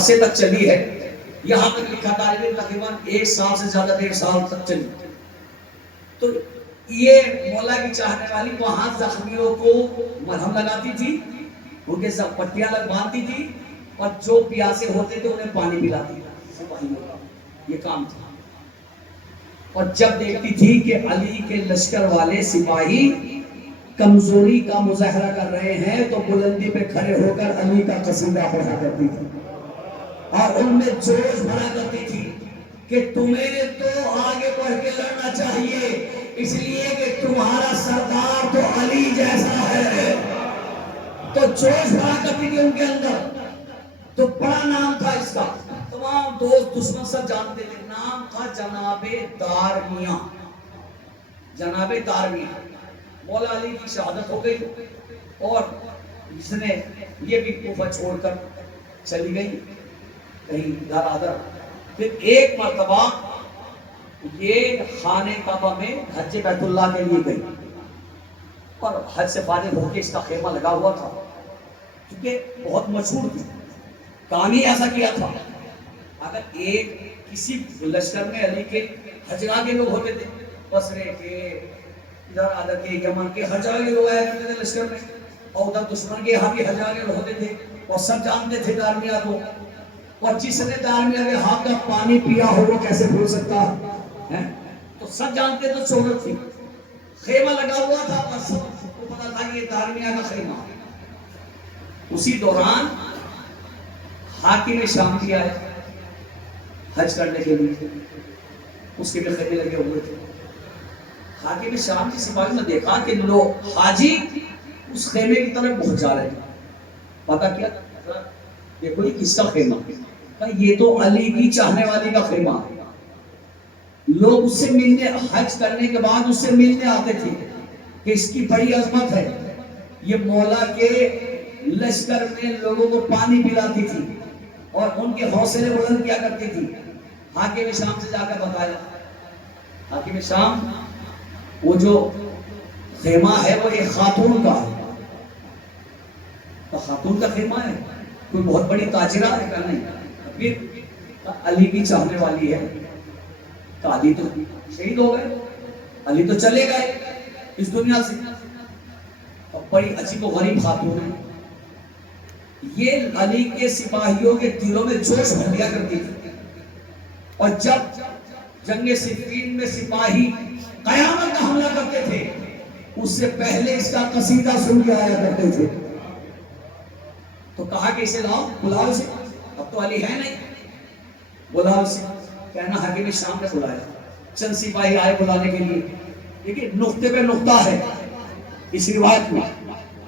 عرصے تک چلی ہے. یہاں تک لکھا تاریخ تقریباً 1 سال سے زیادہ 1.5 سال تک چلی. تو یہ مولا کی چاہنے والی وہاں زخمیوں کو مرہم لگاتی تھی, ان کے سب پٹیاں باندھتی تھی, اور جو پیاسے ہوتے تھے انہیں پانی پلاتی تھی. سپاہیوں کا یہ کام تھا. اور جب دیکھتی تھی کہ علی کے لشکر والے سپاہی کمزوری کا مظاہرہ کر رہے ہیں تو بلندی پہ کھڑے ہو کر علی کا قصیدہ پڑھا کرتی تھی, اور ان میں جوش بھرا کرتی تھی کہ تمہیں تو آگے بڑھ کے لڑنا چاہیے, اس لیے کہ تمہارا سردار تو علی جیسا ہے. تو جوش بھرا کرتی تھی ان کے اندر. تو بڑا نام تھا اس کا, تمام دوست دشمن سب جانتے تھے. نام تھا جناب دارمیاں. جناب دارمیاں. مولا علی کی شہادت ہو گئی اور اس نے یہ بھی کوفہ چھوڑ کر چلی گئی کہیں ادھر ادھر. پھر ایک مرتبہ یہ خانہ کعبہ میں حج بیت اللہ کے لیے گئی, اور حج سے فارغ ہو کے اس کا خیمہ لگا ہوا تھا کیونکہ بہت مشہور تھی. کام ہی ایسا کیا تھا, اگر ایک کسی لشکر میں علی کے ہجرا کے لوگ ہوتے تھے, بصرے کے ادھر ادھر کے یمن کے ہجرا کے لوگ آیا کرتے تھے لشکر میں, اور ادھر دشمن کے یہاں بھی ہجرا کے لوگ ہوتے تھے, اور سب جانتے تھے دارمیاں کو. اور جس نے دارمیاں کے ہاتھ کا پانی پیا ہو وہ کیسے بھول سکتا ہے؟ تو سب جانتے تھے شہرت تھی. خیمہ لگا ہوا تھا اور سب کو پتا تھا کہ یہ دارمیاں کا خیمہ. اسی دوران حاکم شام بھی آئے حج کرنے کے لیے, اس کے بھی خیمے لگے ہوئے تھے. حاکم شام کی سپاہی نے دیکھا کہ لوگ حاجی اس خیمے کی طرف پہنچ جا رہے ہیں. پتا کیا دیکھو یہ کس کا خیمہ, یہ تو علی کی چاہنے والی کا خیمہ. لوگ اس سے ملنے, حج کرنے کے بعد اس سے ملنے آتے تھے کہ اس کی بڑی عظمت ہے. یہ مولا کے لشکر میں لوگوں کو پانی پلاتی تھی اور ان کے حوصلے بلند کیا کرتی تھی. حاکم شام سے جا کر بتایا, حاکم شام وہ جو خیمہ ہے وہ ایک خاتون کا ہے. تو خاتون کا خیمہ ہے, کوئی بہت بڑی تاجرہ ہے کہ نہیں؟ پھر علی کی چاہنے والی ہے. تو علی تو شہید ہو گئے, علی تو چلے گئے اس دنیا سے. اور بڑی عجیب و غریب خاتون ہے. یہ علی کے سپاہیوں کے دلوں میں جوش بھر دیا کرتی تھی, اور جب جنگ صفین میں سپاہی قیامت کا حملہ کرتے تھے اس سے پہلے اس کا قصیدہ سن کے آیا کرتے تھے. تو کہا کہ اسے لاؤ, بلاؤ اسے, اب تو علی ہے نہیں, بلاؤ اسے. کہنا حاکم شام نے بلایا, چند سپاہی آئے بلانے کے لیے. لیکن نقطے پہ نقطہ ہے اس روایت میں,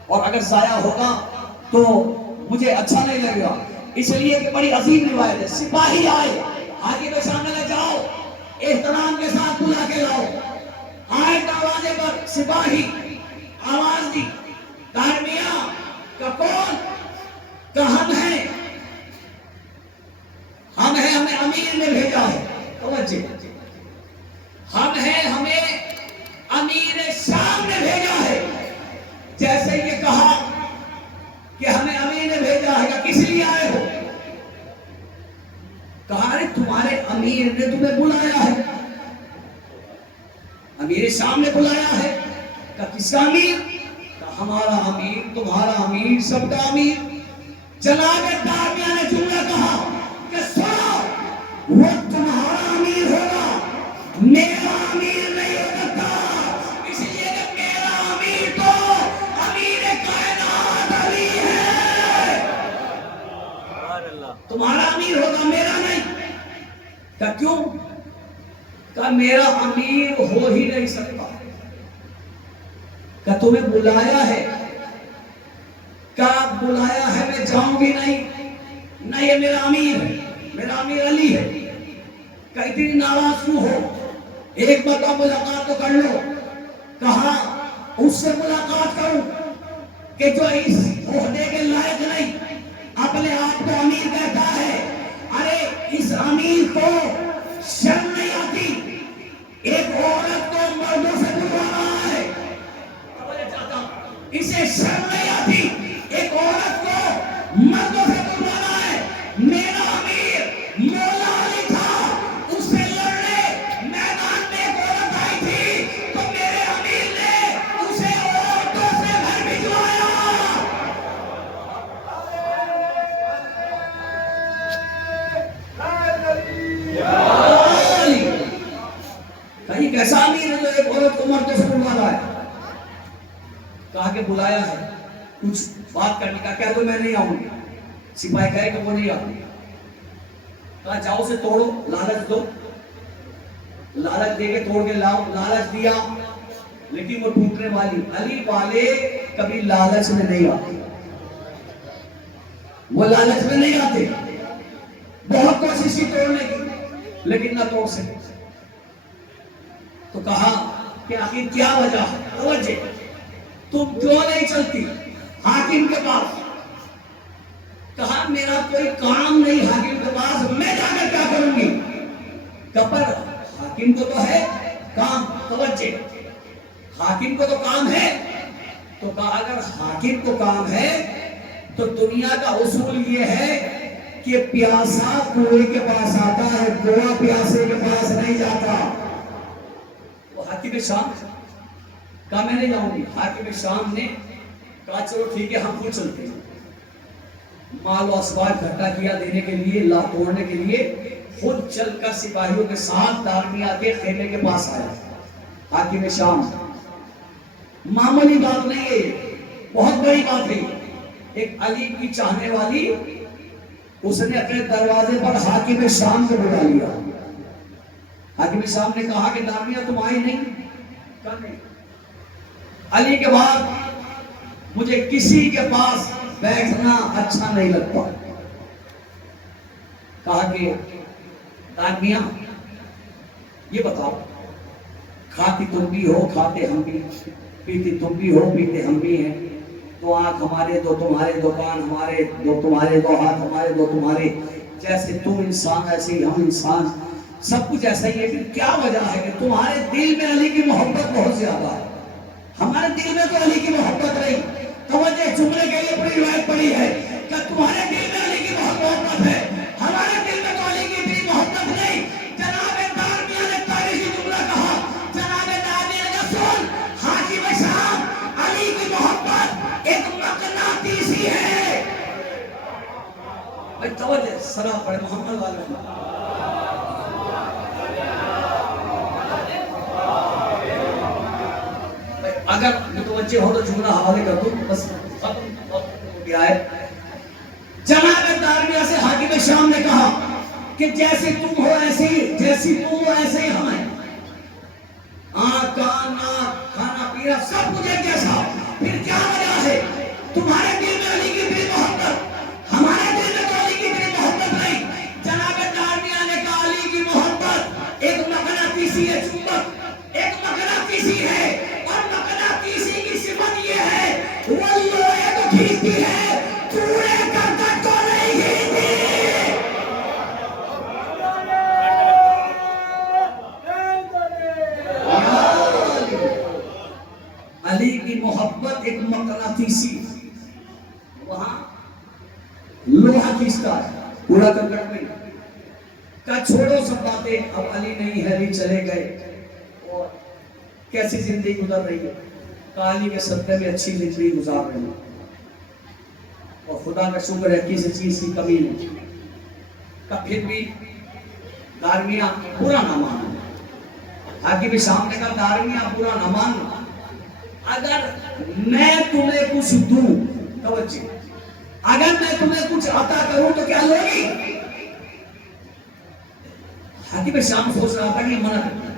اور اگر ضائع ہوگا تو مجھے اچھا نہیں لگے گا, اس لیے کہ بڑی عظیم روایت ہے. سپاہی آئے, حاکم شام نے جاؤ احترام کے ساتھ بلا کے لاؤ. آئے دروازے پر سپاہی, آواز دی, دارمیاں کا کون؟ کہ ہم ہیں, ہم ہیں, ہمیں امیر نے بھیجا ہے. توجہ, ہم ہیں, ہمیں امیر شام نے بھیجا ہے. جیسے یہ کہا کہ ہمیں امیر نے بھیجا ہے, کس لیے آئے ہو؟ کہا رہے تمہارے امیر نے تمہیں بلایا ہے. امیر شام نے بلایا ہے. کہ کس کا امیر؟ کہ ہمارا امیر, تمہارا امیر, سب کا امیر. جناب دارمیاں نے جملہ کہا کہ سنو, وہ تمہارا امیر ہوگا, میرا امیر نہیں ہو سکتا, اس لیے کہ میرا امیر تو امیر کائنات علی ہے. تمہارا امیر ہوگا, میرا نہیں. کہ کیوں؟ کہ میرا امیر ہو ہی نہیں سکتا. کہ تمہیں بلایا ہے, کہ بلایا ہے, میں جاؤں گی نہیں. نہیں, یہ میرا امیر ہے, میرا امیر علی ہے. کہ اتنی ناراض کیوں ہو, ایک مرتبہ ملاقات تو کر لو. کہا اس سے ملاقات کروں کہ جو اس عہدے کے لائق نہیں, اپنے آپ کو امیر کہتا ہے. ارے اس امیر کو شرم نہیں آتی, ایک عورت کو مردوں سے بلوا رہا ہے. اسے شرم نہیں آتی, ایک عورت کو مردوں سے بلوا رہا ہے. میرا کے بلایا ہے کچھ بات کرنے کا، کہہ دو میں نہیں آؤں گی. سپاہی کہے کہ وہ نہیں آؤں. کہا جاؤ سے توڑو، لالچ دو، لالچ دے کے توڑ کے لاؤ. لالچ دیا لیکن وہ ٹوٹنے والی. علی والے کبھی لالچ میں نہیں آتے، وہ لالچ میں نہیں آتے. بہت کوشش کی توڑنے کی لیکن نہ توڑ سکے. تو کہا کہ آخر کیا وجہ ہے؟ توجہ، تم کیوں نہیں چلتی حاکم کے پاس؟ کہا میرا کوئی کام نہیں حاکم کے پاس، میں جا کر کیا کروں گی؟ کپر حاکم کو تو ہے کام. توجہ، حاکم کو تو کام ہے. تو کہا اگر حاکم کو کام ہے تو دنیا کا اصول یہ ہے کہ پیاسا کنویں کے پاس آتا ہے، کنواں پیاسے کے پاس نہیں جاتا. وہ حاکم شام کہا میں نہیں جاؤں گی. حاکم شام نے کہا چلو ٹھیک ہے ہم خود چلتے ہیں. مال و اسباب اکٹھا کیا دینے کے لیے، لا توڑنے کے لیے. خود چل کر سپاہیوں کے ساتھ دارمیہ کے خیمے کے پاس آیا. حاکم شام معمولی بات نہیں ہے، بہت بڑی بات ہے. ایک علی کی چاہنے والی اس نے اپنے دروازے پر حاکم شام کو بلا لیا. حاکم شام نے کہا کہ دارمیہ تم آئی نہیں؟ کہا نہیں. علی کے بعد مجھے کسی کے پاس بیٹھنا اچھا نہیں لگتا. کہا کہ دارمیہ یہ بتاؤ، کھاتی تم بھی ہو کھاتے ہم بھی، پیتی تم بھی ہو پیتے ہم بھی ہیں. دو آنکھ ہمارے، دو تمہارے، دو کان ہمارے، دو تمہارے، دو ہاتھ ہمارے، دو تمہارے. جیسے تم انسان ایسے ہی ہم انسان، سب کچھ ایسا ہی ہے. پھر کیا وجہ ہے کہ تمہارے دل میں علی کی محبت بہت زیادہ ہے، ہمارے دل میں تو علی کی محبت نہیں. توجہ، جملے کے لیے بڑی روایت پڑی ہے کہ تمہارے دل میں علی کی محبت ہے، ہمارے دل میں تو علی کی اتنی محبت نہیں. جناب دارمیہ نے تاریخی جملہ کہا، جناب دارمیہ نے سن، حاکم شام علی کی محبت ایک مقناطیسی ہے. بھائی توجہ، سلام پڑھے محمد والے. اگر متوجہ ہو تو جملہ حوالے کر دوں، بس ختم ہو گیا ہے. جناب دارمیہ سے حاکم شام نے کہا کہ جیسے تم ہو ایسے ہی، جیسی تم ہو ایسے ہی ہم ہیں. آنکھ کان ناک کھانا پینا سب کچھ ایک جیسا. پھر کیا وجہ ہے تمہارے دل میں علی کی اتنی محبت، ہمارے دل میں تو علی کی اتنی محبت نہیں. جناب دارمیہ نے کہا علی کی محبت ایک مقناطیسی ہے، چمبک ایک مقناطیسی ہے. اور مقناطیسی کی صفت یہ ہے وہ لوہے کو کھینچتی ہے، چوڑے کرکٹ کو نہیں کھینچتی. علی کی محبت ایک مقناطیسی، وہاں لوہا کھینچتا ہے، کوڑا کرکٹ نہیں. کہا چھوڑو سب باتیں، اب علی نہیں ہے، علی چلے گئے. اور کیسی زندگی گزر رہی ہے؟ کہا علی کے صدقے میں اچھی زندگی گزار رہی ہے اور خدا کا شکر ہے کسی چیز کی کمی نہیں. کہا پھر بھی دارمیہ برا نہ مانو. حاکم شام نے کہا دارمیہ برا نہ مانو، اگر میں تمہیں کچھ دوں، توجہ، اگر میں تمہیں کچھ عطا کروں تو کیا لوگی؟ حاکم شام سوچ رہا تھا کہ منع کرتا ہے،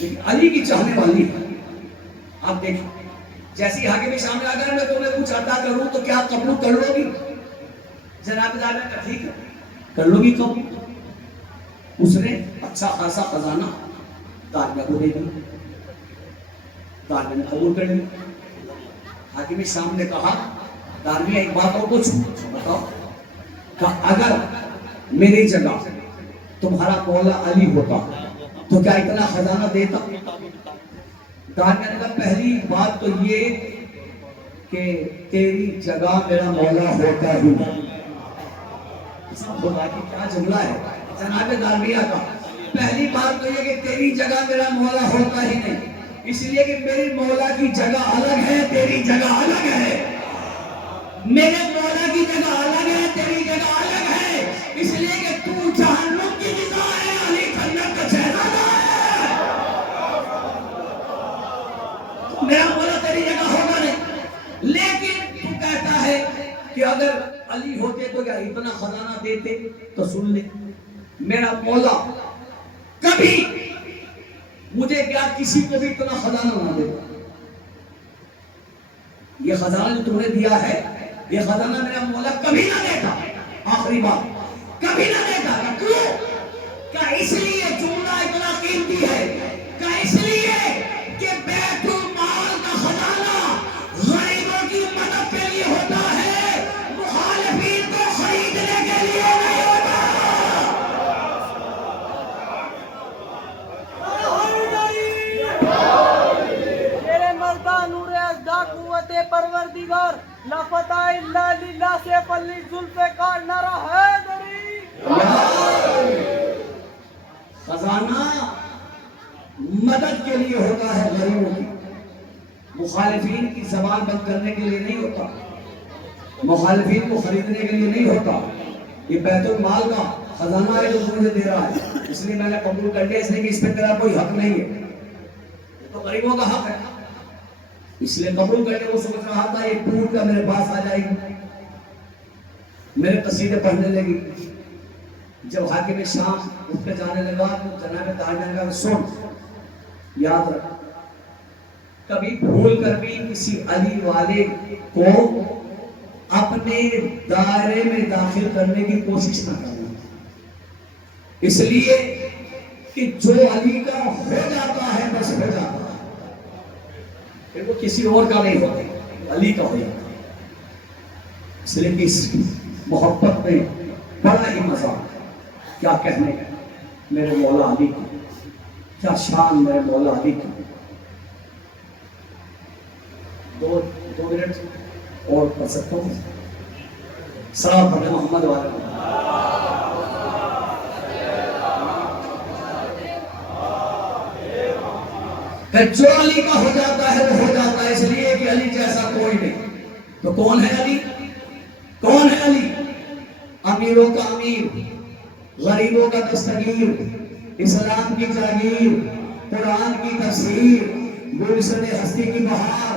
لیکن علی کی چاہنے والی ہے. آپ دیکھیں جیسی حاکم شام نے اگر میں تمہیں کچھ عطا کروں تو کیا قبول کر لو گی؟ جناب دارمیہ کا ٹھیک ہے کر لو گی قبول. اس نے اچھا خاصا خزانہ دارمیہ کو دے دیا. دارمیہ نے قبول کر لیا. حاکم شام نے کہا دارمیہ ایک بات اور پوچھوں، بتاؤ، کہ اگر میری جگہ تمہارا مولا علی ہوتا تو کیا اتنا خزانہ دیتا؟ دارمیہ نے کہا پہلی بات تو یہ کہ تیری جگہ میرا مولا ہوتا ہی. خدا کی کیا جملہ ہے جناب دارمیہ کا. پہلی بات تو یہ کہ تیری جگہ میرا مولا ہوتا ہی نہیں، اس لیے کہ میری مولا کی جگہ الگ ہے، تیری جگہ الگ ہے. میرے مولا کی جگہ الگ ہے، تیری جگہ الگ ہے، اس لیے کہ تو جہنم کی جگہ ہے، علی جنت کا شہزادہ ہے. میرا مولا تیری جگہ ہوگا نہیں. کیا اتنا خزانہ دیتے تو سن لے، میرا مولا کبھی مجھے کیا کسی کو بھی اتنا خزانہ نہ دے. یہ خزانہ جو تم نے دیا ہے، یہ خزانہ میرا مولا کبھی نہ دیتا. آخری بات، کبھی نہ دیتا. کیوں؟ کیا اس لیے جملہ اتنا قیمتی ہے؟ کیا اس لیے کہ بیت المال کا خزانہ غریبوں کی مدد کے لیے ہوتا ہے، مخالفین کو خریدنے کے لیے نہیں ہوتا. تیرے مردان نور ازدا قوت پروردگار لا فتح الا للہ سیف علی ذوالفقار نعرہ حیدری. خزانہ مدد کے لیے ہوتا ہے غریبوں کی، مخالفین کی زبان بند کرنے کے لیے نہیں ہوتا، مخالفین کو خریدنے کے لیے نہیں ہوتا. یہ بیت المال کا خزانہ ہے جو مجھے دے رہا ہے، اس لیے میں نے قبول کر لیا، اس لیے کہ اس پہ تیرا کوئی حق نہیں ہے، یہ تو غریبوں کا حق ہے، اس لیے قبول کر لیا. وہ سمجھ رہا تھا یہ ٹوٹ کر میرے پاس آ جائے گی، میرے قصیدے پڑھنے لگی. جب حاکم شام اٹھ کے جانے لگا تو جناب تاجدار نے کہا سن، یاد رکھ کبھی بھول کر بھی کسی علی والے کو اپنے دائرے میں داخل کرنے کی کوشش نہ کرنا، اس لیے کہ جو علی کا ہو جاتا ہے بس ہو جاتا ہے، پھر وہ کسی اور کا نہیں ہوتا، علی کا ہو جاتا ہے. اس لیے کہ اس محبت میں بڑا ہی مزہ، کیا کہنے میرے مولا علی کی، کیا شان میرے مولا علی کی. دو منٹ اور پڑھ سکتا ہوں. صلاۃ پڑھیں محمد والے. جو علی کا ہو جاتا ہے وہ ہو جاتا ہے، اس لیے کہ علی جیسا کوئی نہیں. تو کون ہے علی؟ کون ہے علی؟ امیروں کا امیر، غریبوں کا دستگیر، اسلام کی جاگیر، قرآن کی تفسیر، گلشن ہستی کی بہار،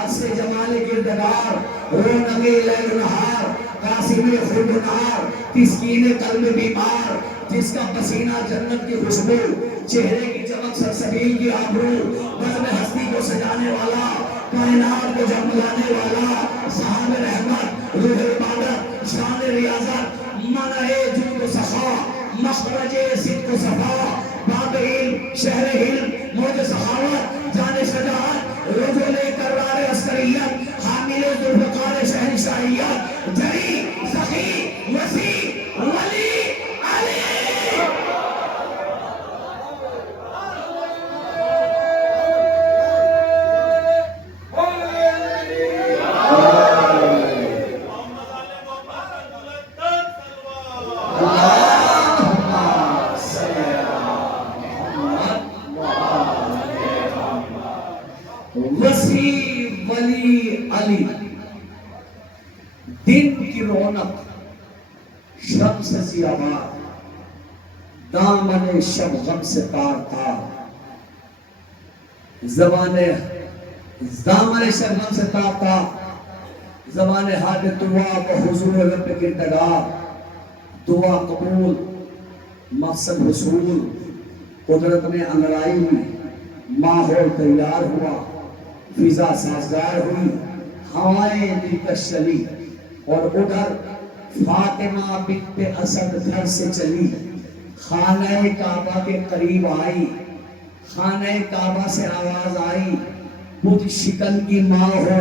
عرص جمال کردگار، رونق لیل و نہار، قاسم خلد و نار، تسکین قلب بیمار، جس کا پسینہ جنت کی خوشبو، چہرے کی چمک سلسبیل کی آبرو، بزم ہستی کو سجانے والا، کائنات کو جملانے والا، صاحب رحمت، روح عبادت، شان ریاضت، منع جود و صفا، مخرج صدق و صفا، باب علم، شہر علم، موج سخاوت، جان شجاعت، رجل کرار عسکریت، حامل ذوالفقار شہنشاہیت، جری سخی وسیع ولی علی. وسیع ولی علی، دن کی رونق، شمس سیاہ، دامن شب غم سے تار تار، دامن شب غم سے تار تار، زبان حاجت دعا و حضور رب کردگار، دعا قبول، مقصد حصول، قدرت میں انگڑائی ہوئی، ماحول تیار ہوا، فضا سازگار ہوئی، ہوائیں دلکش چلی، اور ادھر فاطمہ بنت اسد گھر سے چلی، خانہ کعبہ کے قریب آئی، خانہ کعبہ سے آواز آئی، بت شکن کی ماں ہو،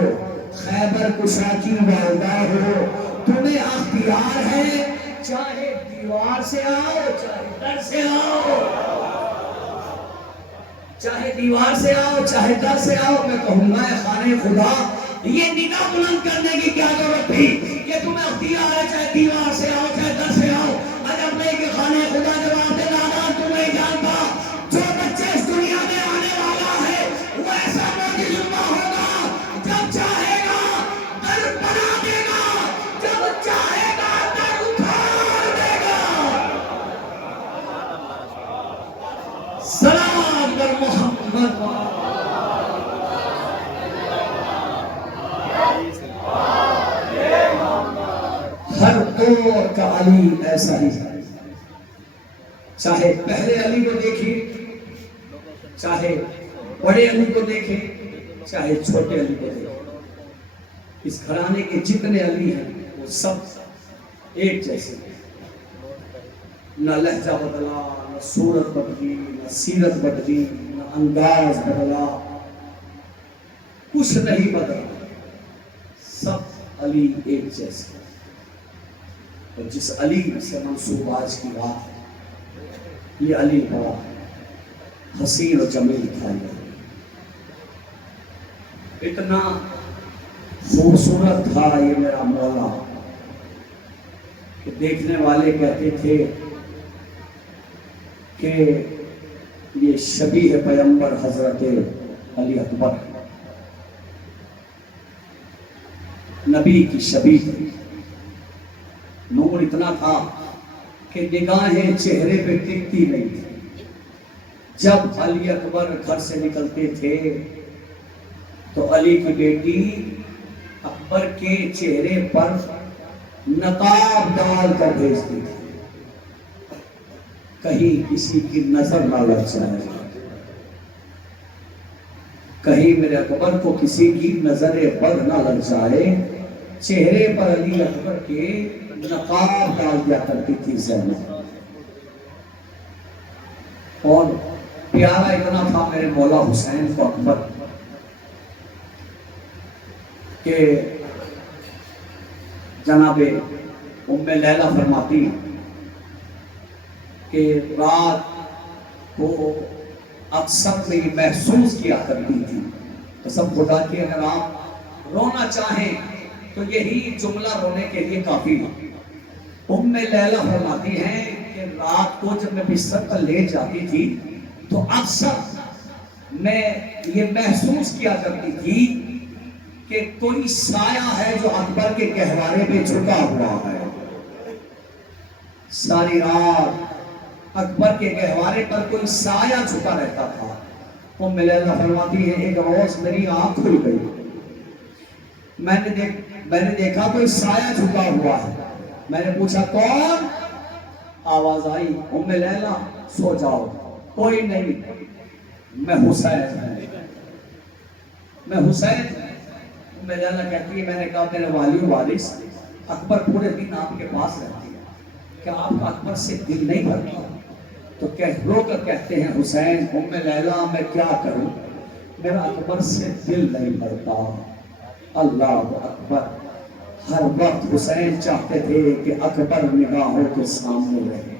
خیبر کشا کی والدہ ہو، تمہیں اختیار ہے، چاہے دیوار سے آؤ چاہے در سے آؤ، چاہے دیوار سے آؤ چاہے در سے آؤ. میں کہوں گا اے خانے خدا، یہ ندا بلند کرنے کی کیا ضرورت تھی کہ تمہیں اختیار ہے چاہے دیوار سے آؤ چاہے در سے آؤ. عجب نہیں کہ خانے خدا جواب دے دادا تمہیں جانتا، جو بچے اس دنیا میں آنے والا ہے وہ ایسا موجزہ ہوگا، جب چاہے گا در بنا دے گا، جب چاہے گا در اٹھا دے گا. سلام بر محمد. ہر دو دور کا علی ایسا ہی ہے، چاہے پہلے علی کو دیکھیں، چاہے بڑے علی کو دیکھیں، چاہے چھوٹے علی کو دیکھیں، اس گھرانے کے جتنے علی ہیں وہ سب ایک جیسے ہیں، نہ لہجہ بدلا، نہ صورت بدلی، نہ سیرت بدلی، نہ انداز بدلا، کچھ نہیں بدلا، سب علی ایک جیسے ہیں۔ اور جس علی سے منسوب آج کی بات ہے، یہ علی بڑا حسین و جمیل تھا، اتنا خوبصورت تھا یہ میرا مولا کہ دیکھنے والے کہتے تھے کہ یہ شبیہ پیغمبر حضرت علی اکبر نبی کی شبیہ تھی، نور اتنا تھا کہ نگاہیں چہرے پہ ٹکتی نہیں تھی، جب علی اکبر گھر سے نکلتے تھے تو علی کی بیٹی اکبر کے چہرے پر نقاب ڈال کر بھیجتی تھی، کہیں کسی کی نظر نہ لگ جائے، کہیں میرے اکبر کو کسی کی نظر بد نہ لگ جائے، چہرے پر علی اکبر کے نقاب ڈال دیا کرتی تھی زینب۔ اور پیارا اتنا تھا میرے مولا حسین کو اکبر کہ جناب ام لیلہ فرماتی کہ رات کو اکثر میں یہ محسوس کیا کرتی تھی، قسم خدا کی اگر آپ رونا چاہیں تو یہی جملہ رونے کے لیے کافی ہے۔ ام لیلہ فرماتی ہیں کہ رات کو جب میں بستر پر لیٹ جاتی تھی تو اکثر میں یہ محسوس کیا کرتی تھی کہ کوئی سایہ ہے جو اکبر کے گہوارے پہ جھکا ہوا ہے، ساری رات اکبر کے گہوارے پر کوئی سایہ جھکا رہتا تھا۔ ام لیلہ فرماتی ہے ایک روز میری آنکھ کھل گئی، میں نے دیکھا کوئی سایہ جھکا ہوا ہے، میں نے پوچھا کون؟ آواز آئی ام لیلہ سو جاؤ، کوئی نہیں، میں حسین ام لیلہ کہتی ہے میں نے کہا میرے والی و وارث اکبر پورے دن آپ کے پاس رہتی ہے، کیا آپ کا اکبر سے دل نہیں بھرتا؟ تو رو کر کہتے ہیں حسین ام لیلہ میں کیا کروں، میرا اکبر سے دل نہیں بھرتا۔ اللہ اکبر، ہر وقت حسین چاہتے تھے کہ اکبر نگاہوں کے سامنے رہے۔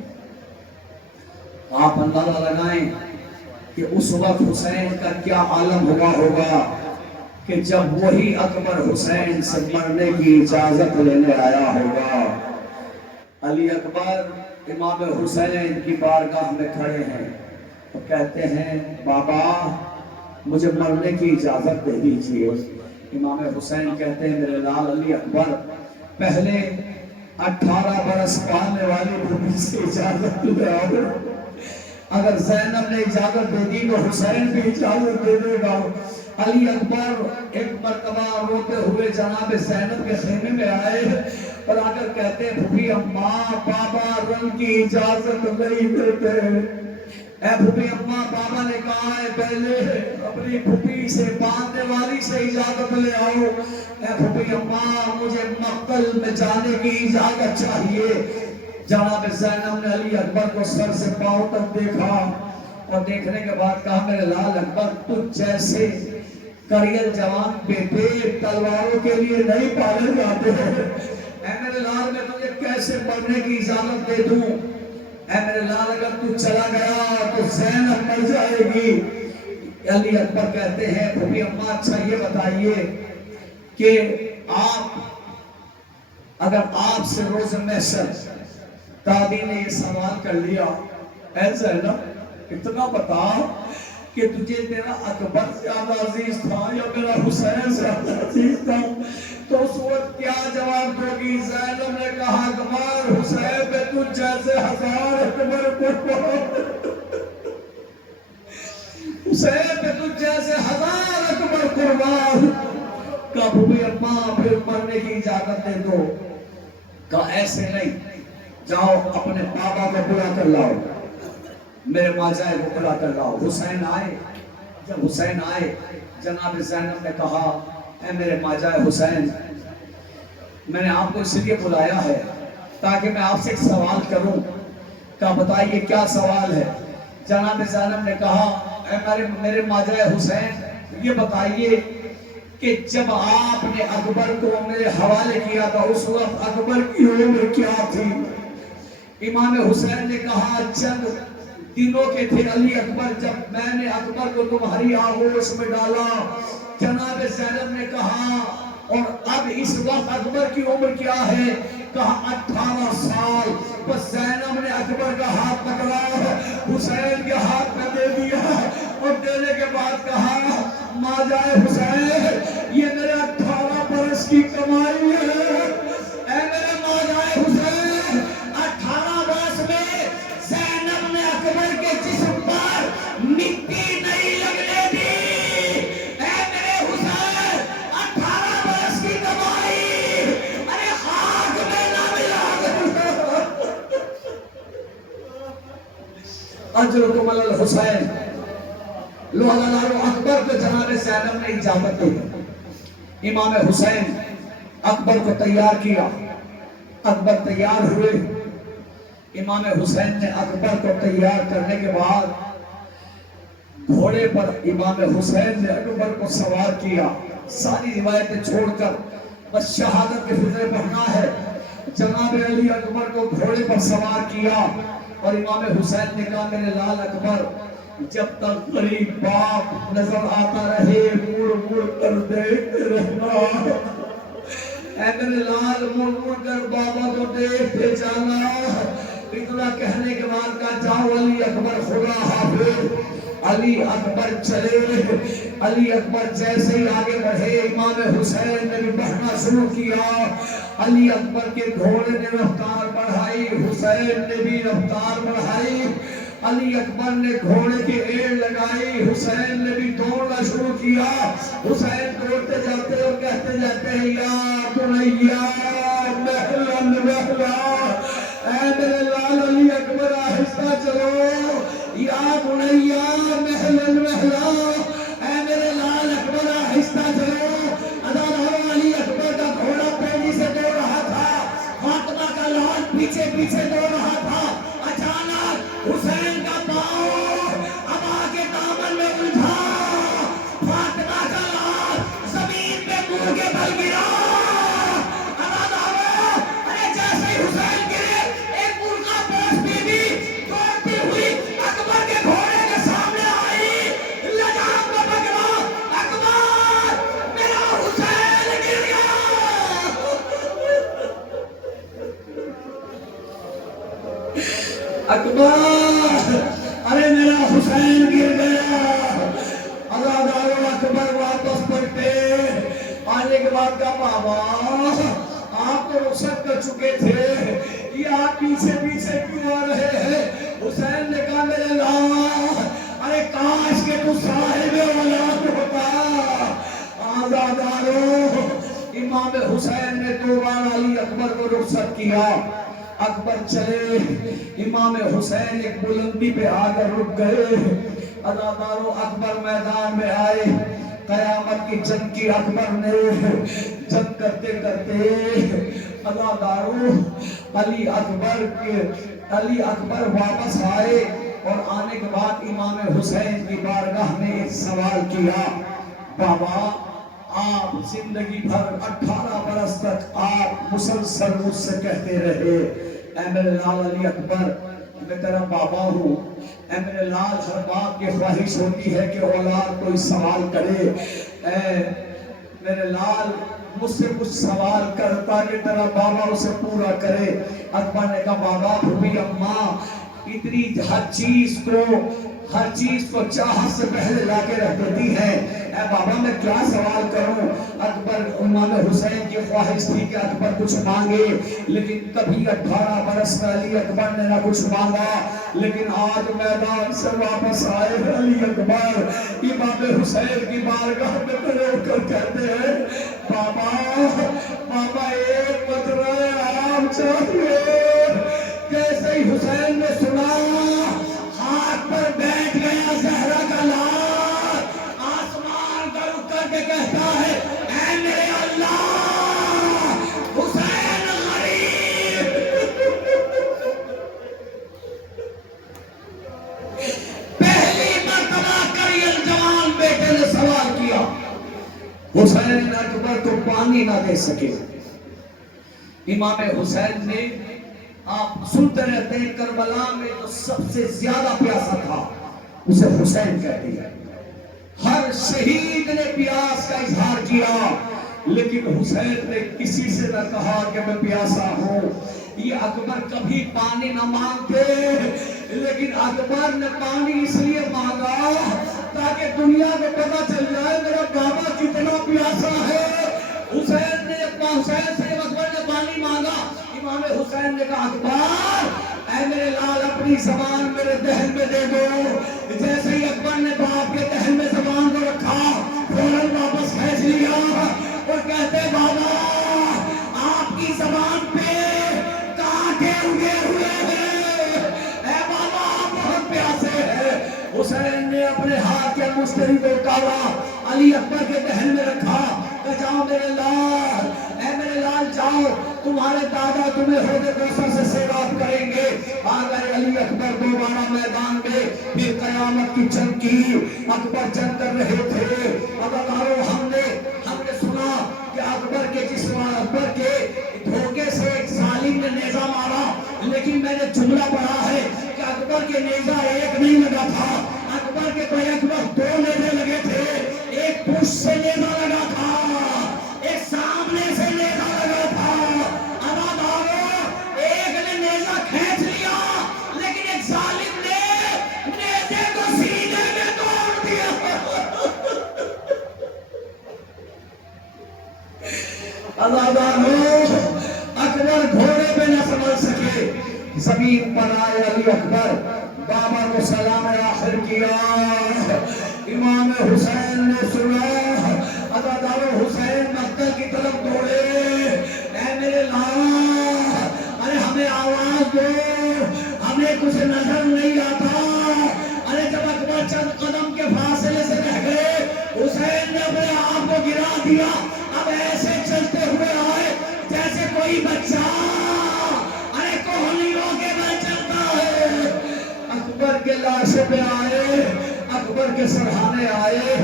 آپ اندازہ لگائیں کہ اس وقت حسین کا کیا عالم ہوا ہوگا کہ جب وہی اکبر حسین سے مرنے کی اجازت لینے آیا ہوگا۔ علی اکبر امام حسین کی بارگاہ میں کھڑے ہیں تو کہتے ہیں بابا مجھے مرنے کی اجازت دے دیجیے۔ امام حسین کہتے ہیں میرے لال علی اکبر پہلے 18 برس پالنے والی بھومی سے اجازت لے آؤ، اگر زینب نے اجازت دے دی تو حسین بھی اجازت دے دے گا۔ علی اکبر ایک مرتبہ روتے ہوئے جناب زینب کے خیمے میں آئے اور آ کر کہتے ہیں بھوبی اماں بابا رنگ کی اجازت نہیں دیتے، اے بھوبی اماں بابا نے کہا ہے پہلے اپنی بھوبی سے باندھنے والی سے اجازت لے آؤ، اے بھوبی اماں مجھے مقتل میں جانے کی اجازت چاہیے۔ جناب زینب نے علی اکبر کو سر سے پاؤں تک دیکھا اور دیکھنے کے بعد کہا میرے لال اکبر تجھ جیسے کریل جوان بیٹے تلواروں کے لیے نہیں پالے جاتے ہیں، اے میرے لال میں تجھے کیسے مرنے کی اجازت دے دوں، اے میرے لال اگر تو چلا گیا تو زینب مر جائے گی۔ علی اکبر کہتے ہیں بھوبی اماں اچھا یہ بتائیے کہ اگر آپ سے روز محشر دادی نے یہ سوال کر لیا اے زینب اتنا بتا کہ تجھے تیرا اکبر زیادہ عزیز تھا یا میرا حسین زیادہ عزیز تھا، تو اس وقت کیا جواب دو گی؟ زینب نے کہا اکبر حسین پہ تجھ جیسے 1000 اکبر قربان، حسین پہ تجھ جیسے 1000 اکبر قربان۔ کہا بھوبی اماں پھر مرنے کی اجازت دے دو، کہا ایسے نہیں، جاؤ اپنے بابا کو بلا کر لاؤ، میرے ماجائے کو بلا کر لاؤ۔ حسین آئے، جب حسین آئے جناب زینب نے کہا اے میرے ماجائے حسین، میں نے آپ کو اس لیے بلایا ہے تاکہ میں آپ سے ایک سوال کروں، کہا بتائیے کیا سوال ہے؟ جناب زینب نے کہا اے میرے ماجائے حسین، یہ بتائیے کہ جب آپ نے اکبر کو میرے حوالے کیا تھا اس وقت اکبر کی عمر کیا تھی؟ امام حسین نے کہا چند دنوں کے تھے علی اکبر جب میں نے اکبر کو تمہاری آغوش میں ڈالا۔ جناب زینب نے کہا اور اب اس وقت اکبر کی عمر کیا ہے؟ کہا 18 سال۔ بس زینب نے اکبر کا ہاتھ پکڑا، حسین کے ہاتھ میں دے دیا اور دینے کے بعد کہا ماجائے حسین یہ میرے 18 برس کی کمائی ہے۔ اے میرے ماجائے حسین 18 برس میں زینب نے اکبر کے جسم پر مٹی نہیں لگنے دی۔ اے میرے حسین 18 برس کی کمائی ارے خاک میں نہ ملا۔ اجرکم علی الحسین۔ لوہا اکبر کو جناب زینب نے اجازت دی۔ امام حسین اکبر کو تیار کیا، اکبر تیار ہوئے۔ امام حسین نے اکبر کو تیار کرنے کے بعد گھوڑے پر امام حسین نے اکبر کو سوار کیا، ساری روایتیں چھوڑ کر بس شہادت کے فضلے پڑھنا ہے۔ جناب علی اکبر کو گھوڑے پر سوار کیا اور امام حسین نے کہا میرے لال اکبر جب تک غریب باپ نظر آتا رہے مڑ مڑ کر دیکھتے رہنا۔ اے میرے لال مڑ مڑ کر بابا کو دیکھتے جانا۔ اتنا کہنے کے بعد کہا جاؤ علی اکبر خدا حافظ۔ علی اکبر چلے۔ علی اکبر جیسے ہی آگے بڑھے امام حسین نے بھی بڑھنا شروع کیا۔ علی اکبر کے گھوڑے نے رفتار بڑھائی، حسین نے بھی رفتار بڑھائی۔ علی اکبر نے گھوڑے کی ایڑ لگائی، حسین نے بھی دوڑنا شروع کیا۔ حسین دوڑتے جاتے اور کہتے جاتے ہیں یا بنیا مہلا مہلا۔ اے میرے لال علی اکبر آہستہ چلو، یا بنیا مہلا مہلا۔ اے میرے لال اکبر آہستہ چلو۔ علی اکبر کا گھوڑا تیزی سے دوڑ رہا تھا، فاطمہ کا لال پیچھے پیچھے دوڑ رہا تھا۔ اچانک حسین کا پاؤں اب آگے دامن میں الجھا، فاطمہ کا لال زمین پہ منہ کے بل گرا۔ ارے جیسے ہی حسین گرے ایک مرغا پوش بی بی دوڑتی ہوئی اکبر کے گھوڑے کے سامنے آئی، لگام کو پکڑا، اکبر میرا حسین گر گیا۔ اکبر ارے میرا حسین گر گیا۔ عزادارو اکبر واپس پلٹے، آنے کے بعد کہا بابا آپ تو رخصت کر چکے تھے، یہ آپ پیچھے پیچھے کیوں آ رہے ہیں؟ حسین نے کہا میرے لال ارے کاش کہ تو صاحب اولاد ہوتا۔ عزادارو امام حسین نے دو بار علی اکبر کو رخصت کیا۔ اکبر چلے، امام حسین ایک بلندی پہ آ کر رک گئے۔ عزادارو اکبر میدان میں آئے، قیامت کی جنگ کی اکبر نے جنگ کرتے کرتے عزادارو علی اکبر واپس آئے اور آنے کے بعد امام حسین کی بارگاہ میں ایک سوال کیا بابا آپ زندگی بھر 18 برس تک آپ مسلسل مجھ سے کہتے رہے اے میرے لال علی اکبر میں تیرا بابا ہوں۔ اے میرے لال ہر باپ کی خواہش ہوتی ہے کہ اولاد کوئی سوال کرے، اے میرے لال مجھ سے کچھ سوال کرتا کہ تیرا بابا اسے پورا کرے۔ اکبر نے کہا بابا بھوبی اماں اتنی ہر چیز کو چاہت سے پہلے لا کے رکھ دیتی ہے، اے بابا میں کیا سوال کروں؟ اکبر امام حسین کی خواہش تھی کہ اکبر کچھ مانگے، لیکن کبھی 18 برس میں علی اکبر نے نہ کچھ مانگا۔ لیکن آج میدان سے واپس آئے علی اکبر امام حسین کی بارگاہ میں کھڑے ہو کر کہتے ہیں بابا ایک قطرہ آب چاہیے، تو پانی نہ دے سکے۔ امام حسین نے آپ سنتے رہتے ہیں کربلا میں جو سب سے زیادہ پیاسا تھا اسے حسین کہہ دیا۔ ہر شہید نے پیاس کا اظہار کیا لیکن حسین نے کسی سے نہ کہا کہ میں پیاسا ہوں۔ یہ اکبر کبھی پانی نہ مانگتے لیکن اکبر نے پانی اس لیے مانگا تاکہ دنیا کو پتہ چل جائے میرا بابا کتنا پیاسا ہے۔ حسین سے اکبر نے پانی مانگا، امام حسین نے کہا اکبر اے میرے لال اپنی زبان میرے دہن میں دے دو۔ جیسے ہی اکبر نے باپ کے دہن میں زبان کو رکھا فوراً واپس کھینچ لیا اور کہتے بابا آپ کی زبان پہ کانٹے اگے ہوئے ہیں، اے بابا آپ بہت پیاسے ہیں۔ حسین نے اپنے ہاتھ کے مشتری کو اتارا، علی اکبر کے دہن میں رکھا کہ جاؤ میرے لال، اے میرے لال جاؤ، تمہارے دادا تمہیں حوض کوثر سے سیراب کریں گے۔ آ گئے علی اکبر دوبارہ میدان میں، پھر قیامت کی جنگ کی۔ اکبر جنگ کر رہے تھے، ہم نے سنا کہ اکبر کے دھوکے سے ایک ظالم نے نیزہ مارا، لیکن میں نے جملہ پڑھا ہے کہ اکبر کے نیزہ ایک نہیں لگا تھا، اکبر کے کوئی ایک وقت دو نیزے لگے تھے۔ ایک پشت سے نیزہ لگا تھا، ایک سامنے سے نیزہ لگا تھا۔ ایک نے نیزہ کھینچ لیا لیکن ایک ظالم نے نیزے کو سینے میں توڑ دیا۔ اکبر گھوڑے پہ نہ سنبھل سکے، زمین پر آئے علی اکبر، بابا کو سلام آخر کیا۔ امام حسین نے سنا، عزادار حسین مکہ کی طرف دوڑے، اے میرے لال ارے ہمیں آواز دو، ہمیں کچھ نظر نہیں آتا۔ ارے جب اکبر چند قدم کے فاصلے سے رہ گئے، حسین نے اپنے آپ کو گرا دیا، اب ایسے چلتے ہوئے آئے جیسے کوئی بچہ ارے کوہنیوں کے بل چلتا ہے۔ اکبر کے لاشے پہ آئے، اکبر کے سرحانے آئے،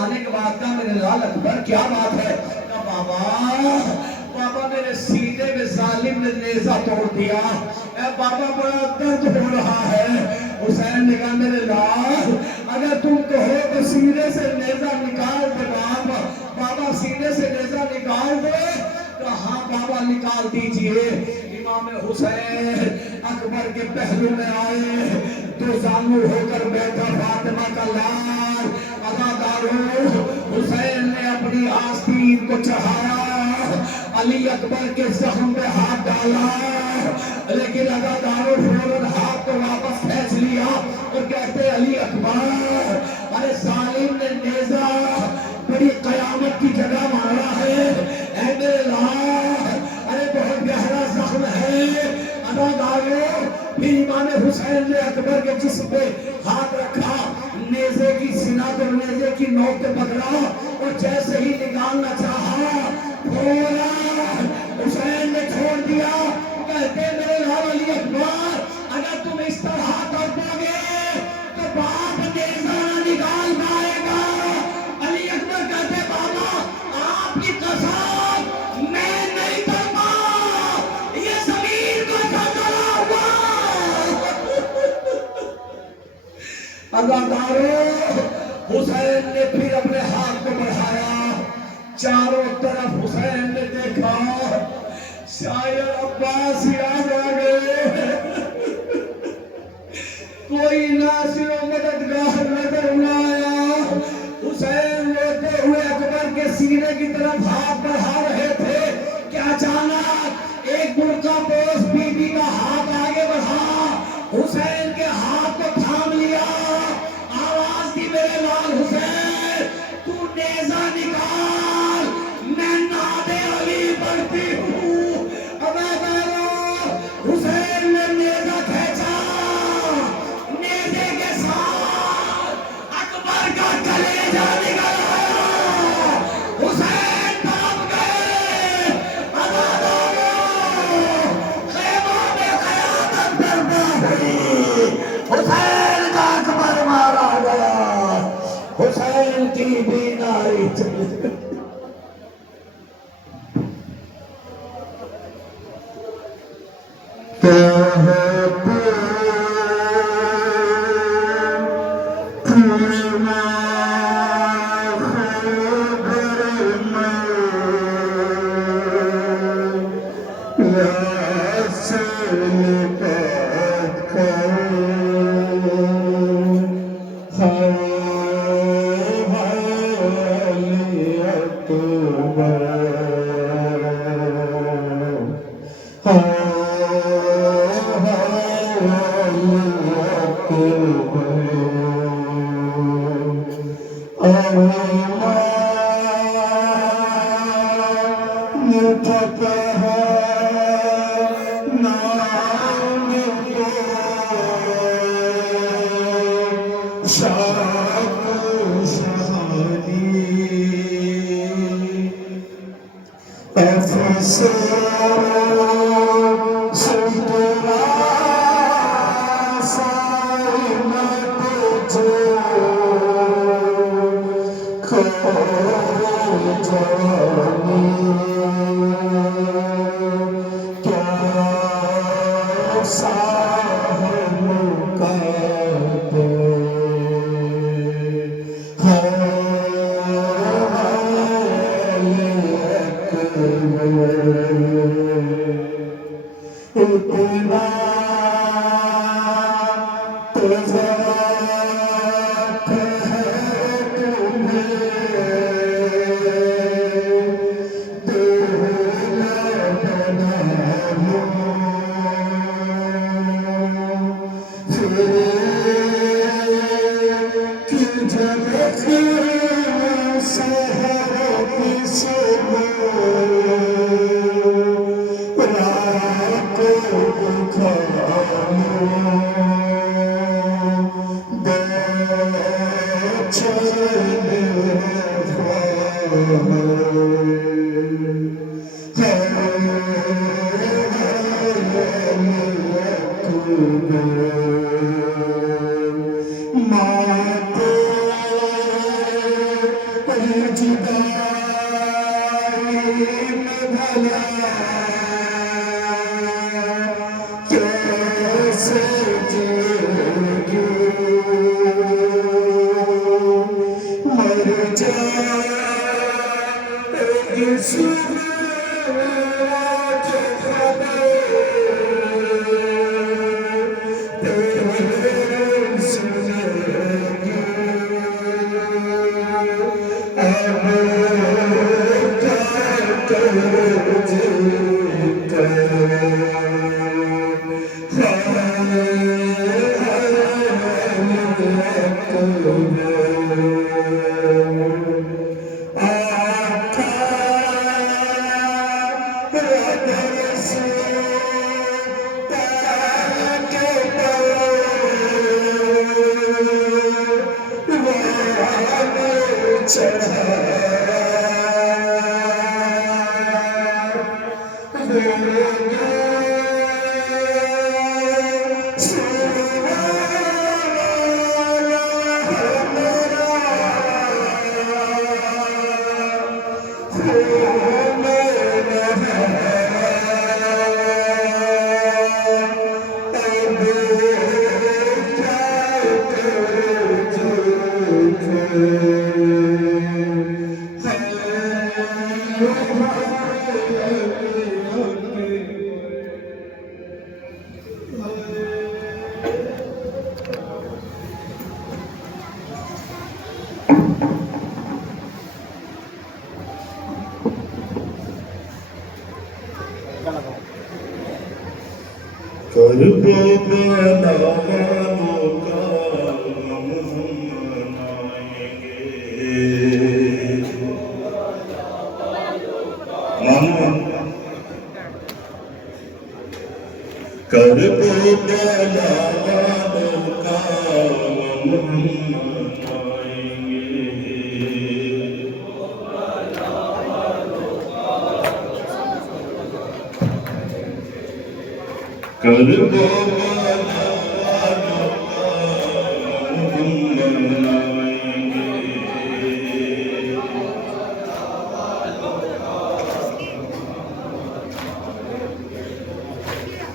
آنے کے بعد کہا میرے لال اکبر کیا بات ہے؟ کہا بابا میرے سینے میں ظالم نے نیزہ توڑ دیا، اے بابا بڑا درد ہو رہا ہے۔ حسین نے کہا میرے لال اگر تم کہو تو سینے سے نیزہ نکال دے بابا سینے سے نیزہ نکال دے۔ کہا ہاں بابا نکال دیجئے۔ امام حسین اکبر کے پہلو میں آئے، تو زانو ہو کر بیٹھا فاطمہ کا لال۔ عزادارو حسین نے اپنی آستین کو چڑھایا، علی اکبر کے زخم پہ ہاتھ ڈالا، لیکن عزادارو فوراً ہاتھ کو واپس کھینچ لیا اور کہتے علی اکبر ارے ظالم نے نیزہ بڑی قیامت کی جگہ مارا ہے، اے میرے لال ارے بہت گہرا زخم ہے۔ عزادارو پھر امام حسین نے اکبر کے جسم پہ ہاتھ رکھا، نیزے کی سینہ پر نیزے کی نوک پہ پکڑا اور جیسے ہی نکالنا چاہا فوراً حسین نے چھوڑ دیا۔ کہتے میرے لال علی اکبر اگر تم اس طرح تڑپو گے تو باپ نیزہ نہ نکال پائے گا۔ علی اکبر کہتے بابا آپ کی قسم میں نہیں تڑپا، یہ زمین کو زلزلہ ہوا۔ عزادارو حسین نے پھر اپنے ہاتھ کو بڑھایا، چاروں طرف حسین نے دیکھا، شاید عباس یاد آ گئے، کوئی ناصر و مددگار نظر نہ آیا۔ حسین روتے ہوئے اکبر کے سینے کی طرف ہاتھ بڑھا رہے تھے کہ اچانک ایک برقع پوش بی بی کا ہاتھ آگے بڑھا، حسین کے ہاتھ کو تھام لیا، آواز دی میرے لال حسین تو نیزہ نکال، میں ناد علی پڑھتی ہوں۔ حسین نے نیزہ کھینچا، نیزے کے ساتھ اکبر کا کلیجہ نکل آیا، حسین تڑپ گئے۔ خیمہ میں قیامت برپا ہوئی، حسین کا اکبر مارا گیا، حسین کی بیماری چلی۔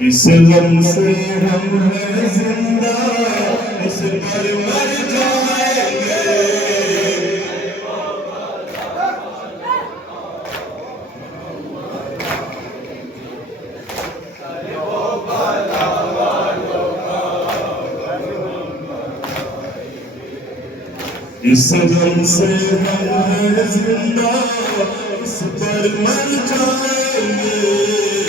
اس غم سے ہم ہیں زندہ اس پر مر جائیں گے وہ بھلا اس غم سے ہم ہیں زندہ اس پر مر جائیں گے